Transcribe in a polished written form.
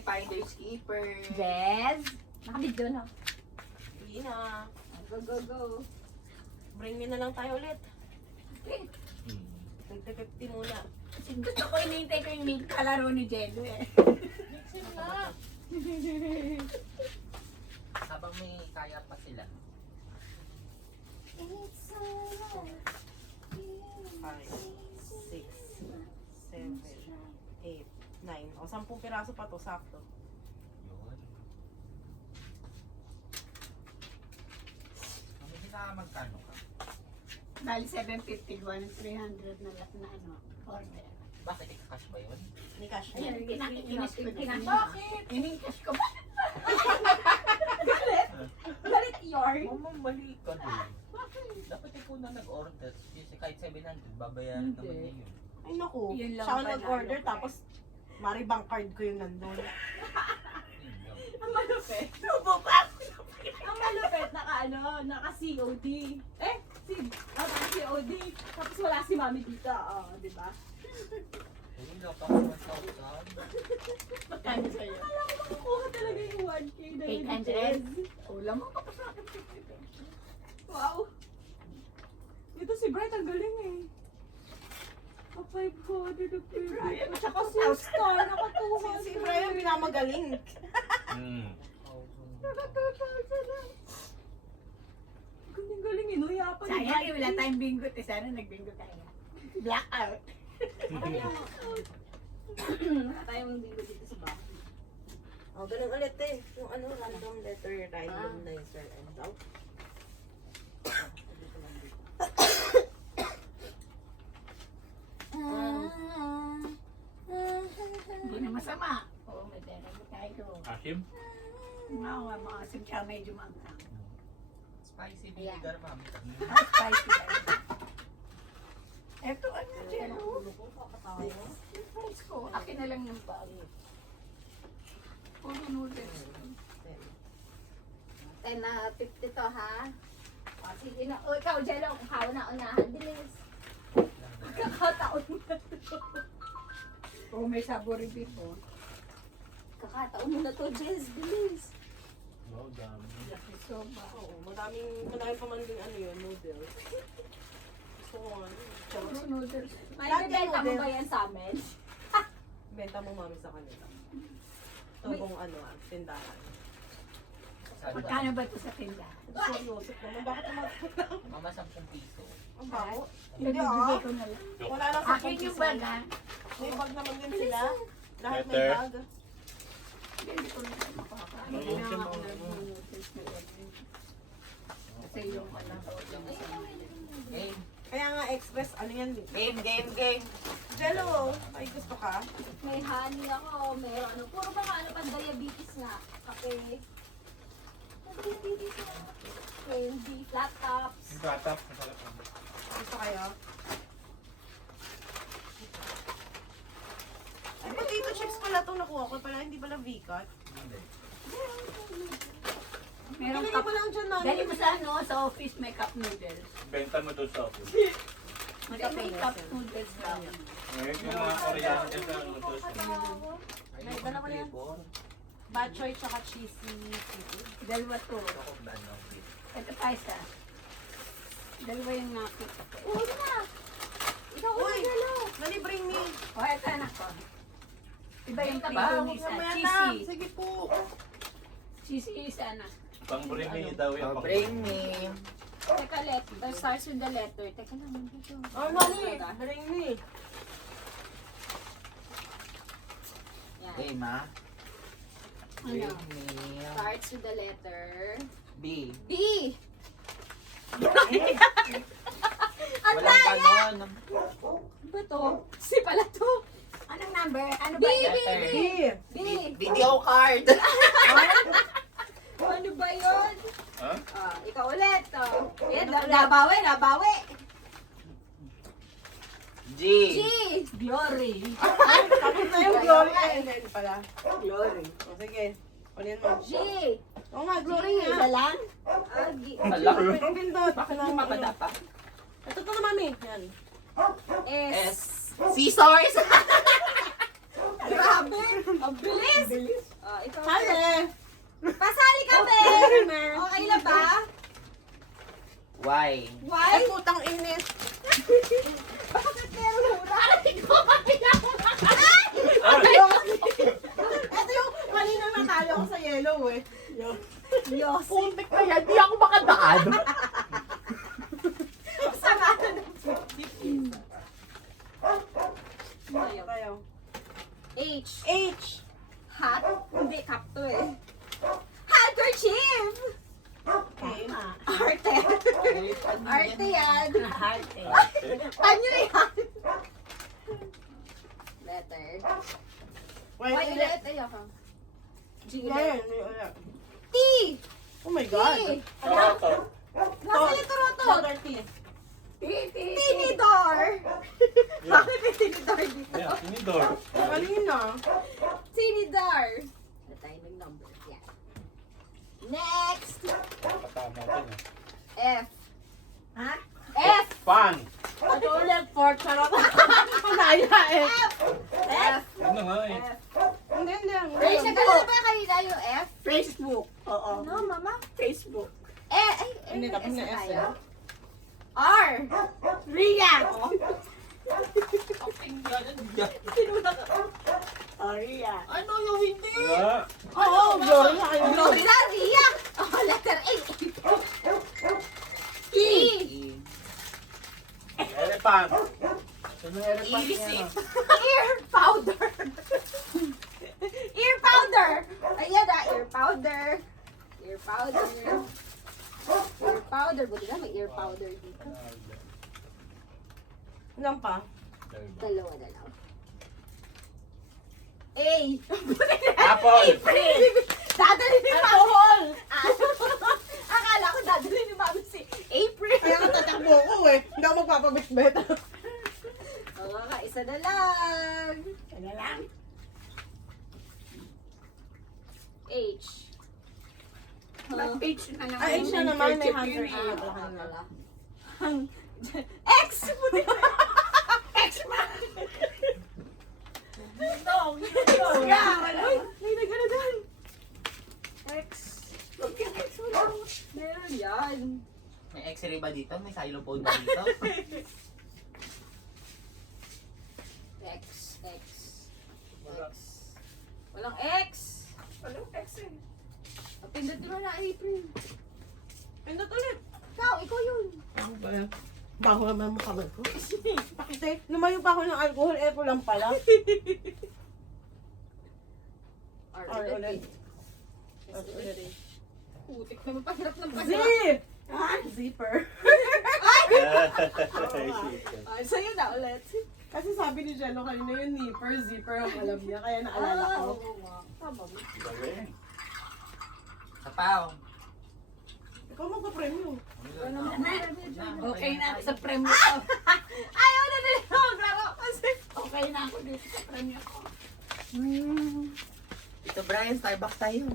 Finders Keeper. Jez. Nakabidyo na. Hindi na. Go, go, go. Bring me na lang tayo ulit. Okay. Nagte-50 muna. Gusto ko inintay ko yung kalaro ni Jello eh. Mixin na. Habang may kaya pa sila. 5, 6, 7, 8, 9. O, 10 piraso pa to, sakto. Yun. Hindi na magkano ka? Bali 750, gawa ng 300 na ano, order. Bakit ika-cash ba yun? Ni cash Ayan, na. kinakikinis ko na. Bakit? Inikas ko ba? Galit yarn. Mamang mali ka doon. Dapat ikaw na nag-order. Kasi kahit 700, babayaran Hindi. naman niya yun. Ay, naku. Yun lang Siya ang pala, nag-order, okay. tapos maribang card ko yung nandun. Yun lang. Ang malupit. Tubo pa! Ang malupit, naka-COD. Naka-COD. Tapos wala si mami dito. Oh, di ba? Ayun lang, tapos 1,000. Magkano sa'yo? Alam ko makukuha talaga yung 1K dahil 800? Ulam mo ka pa sa akin. Wow. Ito si Bright, ang galing eh. A 500 na Brian, At saka si Star, naka 200. Si Brian, minamagaling. Naka 2,000 na. Galing-galing eh, no? Yapan. Sayang, wala tayong bingo. Sana nagbingo tayo. Blackout. Wala tayong bingo dito sa bahay. O, ganun ulit eh. Yung ano, random letter, randomizer, and out. Hindi na masama. Oo, may pera mo tayo. Asim? Mga asim siya medyo mangkang. Spicy vinegar, ma'am. Spicy tayo. Eto, ano dyan? Yung price ko, akin na lang yung bag. Puro noodles. 10 na 50 to ha. O, sige na. O, ikaw, Jello, kukaw na unahan. Bilis. Kakataon mo na to. Oo, may sabori before. Kakataon mo na to, Jess. Bilis. Wow, dami. Laki soba. Oo, madaming pa man din ano yun, noodles. Gusto ko ano. Puro noodles. May Lagi bibenta mo noodles. ba yan sa amin? Benta mo mami sa kanila. Tubong ano, tindahan. Magkano ba ito sa tindahan? Seryoso naman, bakit naman? Mama, 10 piso. Ang bago. Hindi Hindi bibigay ah. ko na lang. Wala lang sa Akin yung bag ha. May bag naman din sila. Lahat may Letter. bag. Hindi ko na makakain. Hindi na ako nag-noodles na yan. Kasi yung ano ko lang sa Game. Kaya nga express, ano yan? Game. Jello, ay gusto ka? May honey ako, may ano. Puro ba ano pang diabetes nga? Kape. Diabetes na. Candy, flat tops. Yung platap, masarap ang. Gusto kayo? Ay, potato chips pala itong nakuha ko. Pala hindi pala V-cut. Hindi. Meron Ilagay cup. mo lang dyan, Dali Nani. mo sa ano, sa office may cup noodles. Benta mo doon sa office. May cup noodles daw. Ngayon yung mga Koreano dyan sa noodles. Ayun, May dala ko na yan. flavor. Bad choy tsaka cheesy seafood. Dalawa to. Ito ko ba, no? Ito pa isa. Dalawa yung nakita ko. Uy na! Ikaw Uy! uy! Jello! Nani, bring me. O, ito anak ko. Iba yung Ito ba? tabaho Huwag isa. mamaya na. Cheesy. Sige po. Cheesy isa anak. Pang bring daw yung pang Bring me. Teka, letter. Starts with the letter. Teka lang, dito. Oh, Nani, bring me. Yan. Game, ha? Ano? Bring me. Starts with the letter B. B! Walang ganon. Ano ba to? C pala to. Anong number? Ano B, ba B, yan? B! B! Video card. Ano ba yun? Ha? Ikaw ulit. Yan, nabawi, nabawi. G. G! Glory. Tapos na yung glory. Ay, hindi pala. Glory. O, sige. Kunin mo. G! Oo nga, glory Isa nga. lang? G. Hala. Pindot. Bakit hindi mapadapa? Ito to na, mami. Yan. S. S. Scissors. Grabe! Ang bilis! Ikaw, Hale! pasali ka, be! Okay na ba? Why? Why? Ay, putang init. Bakit meron hura? Aray ko! Ito yung kaninang natalo ko sa yellow eh. Diyos! Puntik na yan, di ako makadaan. Sama na ng Kayo. H. H. Hat? Hindi, cup to eh. Handkerchief! Okay. Arte. Arte yan. Arte. Panyo yan. Letter. Wait, Why ulit. ulit? Ay, ako. G Ngayon, ulit. ulit. T! Oh my T! God. Toroto. Nasa litorotot. Letter T. Tinidor! Bakit may tinidor dito? Yan, tinidor. Kanina. Tinidor. Ano tayo ng number? Yan. Next! Katama din F. Ha? F! Fan. Ito ulit, pork. Charot. Panaya eh. F. Yun na nga eh. F. Hindi, hindi. Ay, nagkala ba kanina yung F? Facebook. Oo. No, mama. Facebook. Ay, Hindi, tapos na S tayo. eh. R. Ria. Ano yung hindi? Wala. Oo, glory na kayo. Florida, Ria. Oh, letter A. E. Elephant. Easy. Ear powder. Ear powder. Ayan na, ear powder. Ear powder. Ear powder. Buti na may ear powder dito. Ilan pa? Dalawa na lang. A. Apple. Dadali ni Mami. Akala ko dadali ni Mami si April. Kaya ka tatakbo ko eh. Hindi ako magpapabitbet. Oo nga, isa na lang. Ano lang? H. Mag-page na lang. Ay, siya naman may handkerchief 100 yun eh. pala. X! X ma! Ay, may nagano doon. X. X mo lang. Meron yan. May x-ray ba dito? May xylophone ba dito? X. X. X. Walang X. Walang X eh. Pindutin mo na, April. Pindot ulit. Ikaw yun. Ano ba yan? Baho naman mo kamay ko. Bakit eh? Lumayo pa ako ng alcohol, epo lang pala. R R ulit. ulit. S ulit. Putik naman, pahirap ng Z! pahirap. Zipper. Ay, sa'yo na ulit. Kasi sabi ni Jello kanina yung nipper, zipper ang alam niya, kaya naalala ko. Oo nga. Tama mo. Galing. Kapaw. Ikaw magpa-premium. Okay na ako sa premyo ko. Ayaw na nila maglaro kasi Okay na ako dito sa premyo ko. Ito Brian, Starbucks tayo.